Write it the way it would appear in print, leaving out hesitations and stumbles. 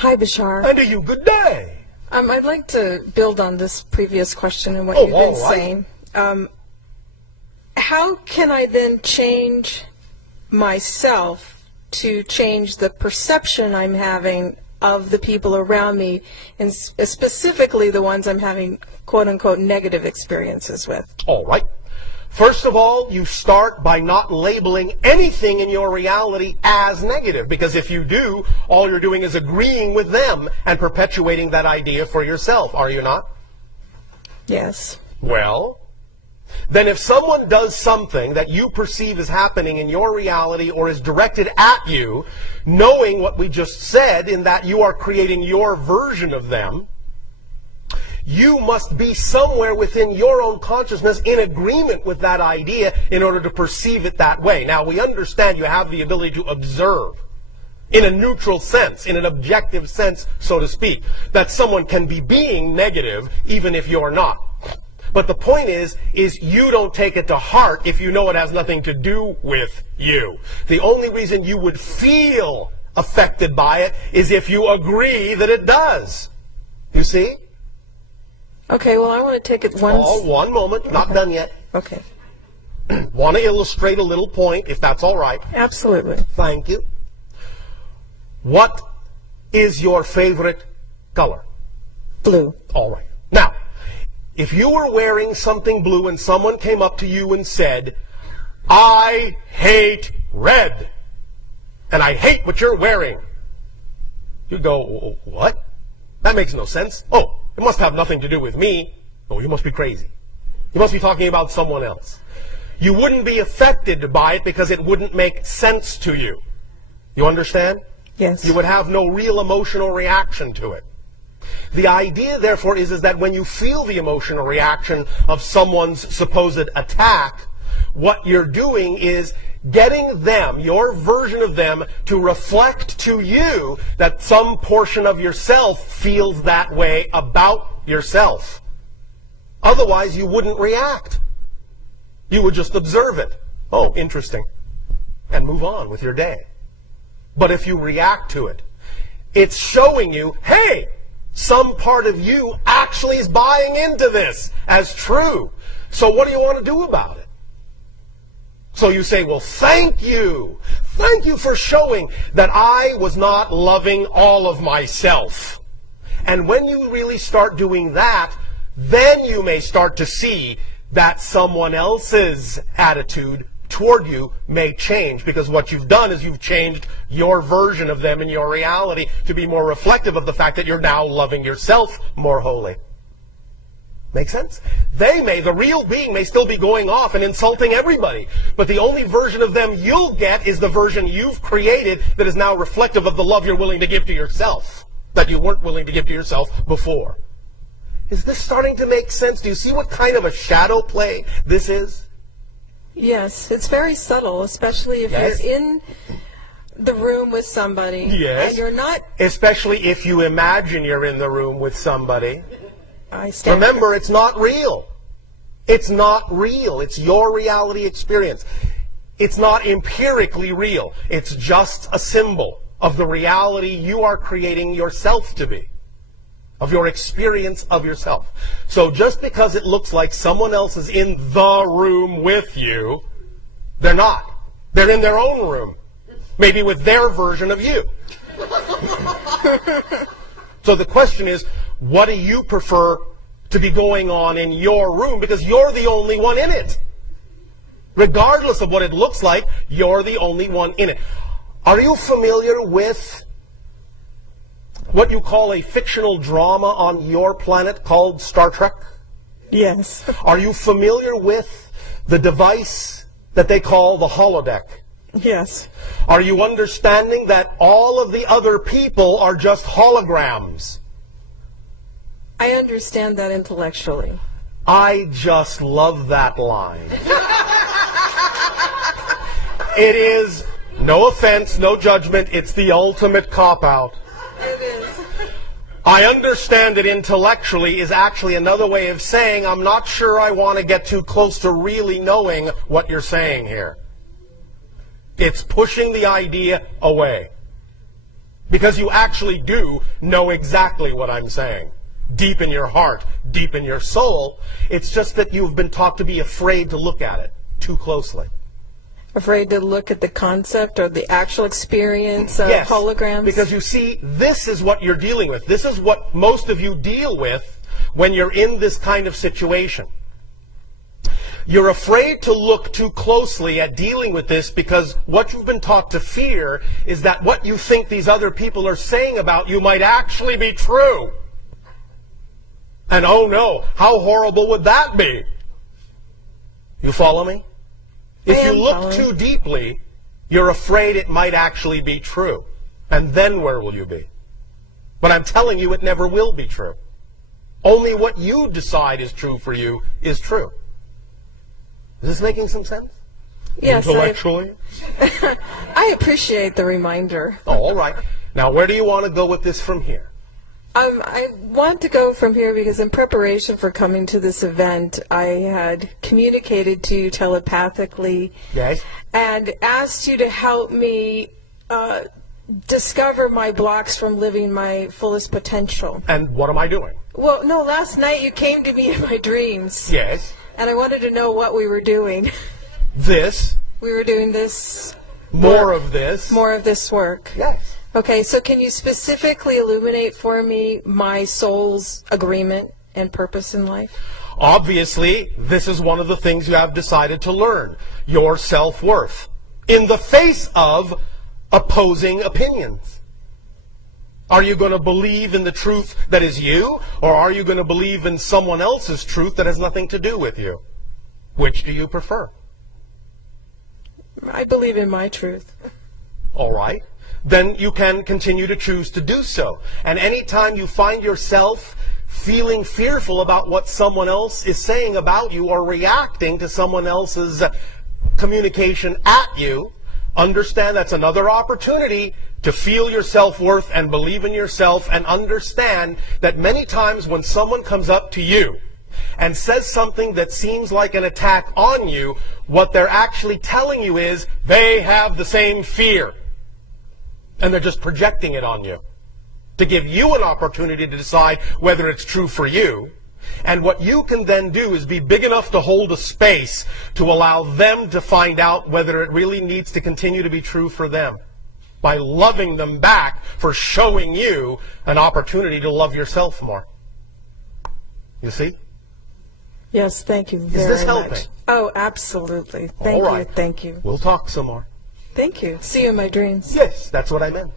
Hi, Bashar. And to you, good day. I'd like to build on this previous question and what you've been saying. How can I then change myself to change the perception I'm having of the people around me, and specifically the ones I'm having quote-unquote negative experiences with? All right. First of all, you start by not labeling anything in your reality as negative, because if you do, all you're doing is agreeing with them and perpetuating that idea for yourself, are you not? Yes. Well, then if someone does something that you perceive as happening in your reality or is directed at you, knowing what we just said in that you are creating your version of them, you must be somewhere within your own consciousness in agreement with that idea in order to perceive it that way. Now, we understand you have the ability to observe in a neutral sense, in an objective sense, so to speak, that someone can be being negative even if you're not. But the point is you don't take it to heart if you know it has nothing to do with you. The only reason you would feel affected by it is if you agree that it does. You see? Okay, well, I want to take it once. Oh, one moment. Not done yet. Okay. Want to illustrate a little point, if that's all right. Absolutely. Thank you. What is your favorite color? Blue. All right. Now, if you were wearing something blue and someone came up to you and said, I hate red, and I hate what you're wearing, you'd go, what? That makes no sense. Oh, it must have nothing to do with me. Oh, you must be crazy. You must be talking about someone else. You wouldn't be affected by it because it wouldn't make sense to you. You understand? Yes. You would have no real emotional reaction to it. The idea, therefore, is that when you feel the emotional reaction of someone's supposed attack, what you're doing is getting them, your version of them, to reflect to you that some portion of yourself feels that way about yourself. Otherwise, you wouldn't react. You would just observe it. Oh, interesting. And move on with your day. But if you react to it, it's showing you, hey, some part of you actually is buying into this as true. So what do you want to do about it? So you say, well, thank you. Thank you for showing that I was not loving all of myself. And when you really start doing that, then you may start to see that someone else's attitude toward you may change, because what you've done is you've changed your version of them in your reality to be more reflective of the fact that you're now loving yourself more wholly. Make sense? The real being may still be going off and insulting everybody, but the only version of them you'll get is the version you've created that is now reflective of the love you're willing to give to yourself, that you weren't willing to give to yourself before. Is this starting to make sense? Do you see what kind of a shadow play this is? Yes, it's very subtle, especially if you're in the room with somebody. Yes. And you're not... Especially if you imagine you're in the room with somebody. Remember, it's not real. It's not real. It's your reality experience. It's not empirically real. It's just a symbol of the reality you are creating yourself to be, of your experience of yourself. So just because it looks like someone else is in the room with you, they're not. They're in their own room, maybe with their version of you. So the question is, what do you prefer to be going on in your room? Because you're the only one in it. Regardless of what it looks like, you're the only one in it. Are you familiar with what you call a fictional drama on your planet called Star Trek? Yes. Are you familiar with the device that they call the holodeck? Yes. Are you understanding that all of the other people are just holograms? I understand that intellectually. I just love that line. It is, no offense, no judgment, it's the ultimate cop-out. It is. I understand it intellectually is actually another way of saying I'm not sure I want to get too close to really knowing what you're saying here. It's pushing the idea away. Because you actually do know exactly what I'm saying. Deep in your heart, deep in your soul. It's just that you've been taught to be afraid to look at it too closely. Afraid to look at the concept or the actual experience of Yes, holograms? because you see, this is what you're dealing with. This is what most of you deal with when you're in this kind of situation. You're afraid to look too closely at dealing with this because what you've been taught to fear is that what you think these other people are saying about you might actually be true. And oh no, how horrible would that be? You follow me? If you look too deeply, you're afraid it might actually be true. And then where will you be? But I'm telling you, it never will be true. Only what you decide is true for you is true. Is this making some sense? Yes. Intellectually? I appreciate the reminder. Oh, all right. Now, where do you want to go with this from here? I want to go from here because in preparation for coming to this event, I had communicated to you telepathically Yes. and asked you to help me discover my blocks from living my fullest potential. And what am I doing? Well, no, last night you came to me in my dreams. Yes. And I wanted to know what we were doing. This. We were doing this. More of this. More of this work. Yes. Okay, so can you specifically illuminate for me my soul's agreement and purpose in life? Obviously, this is one of the things you have decided to learn. Your self-worth. In the face of opposing opinions. Are you going to believe in the truth that is you, or are you going to believe in someone else's truth that has nothing to do with you? Which do you prefer? I believe in my truth. All right. Then you can continue to choose to do so. And anytime you find yourself feeling fearful about what someone else is saying about you or reacting to someone else's communication at you, understand that's another opportunity to feel your self-worth and believe in yourself, and understand that many times when someone comes up to you and says something that seems like an attack on you, what they're actually telling you is they have the same fear. And they're just projecting it on you to give you an opportunity to decide whether it's true for you. And what you can then do is be big enough to hold a space to allow them to find out whether it really needs to continue to be true for them, by loving them back for showing you an opportunity to love yourself more. You see? Yes, thank you very much. Is this helping? Oh, absolutely. Thank All right. you. Thank you. We'll talk some more. Thank you. See you in my dreams. Yes, that's what I meant.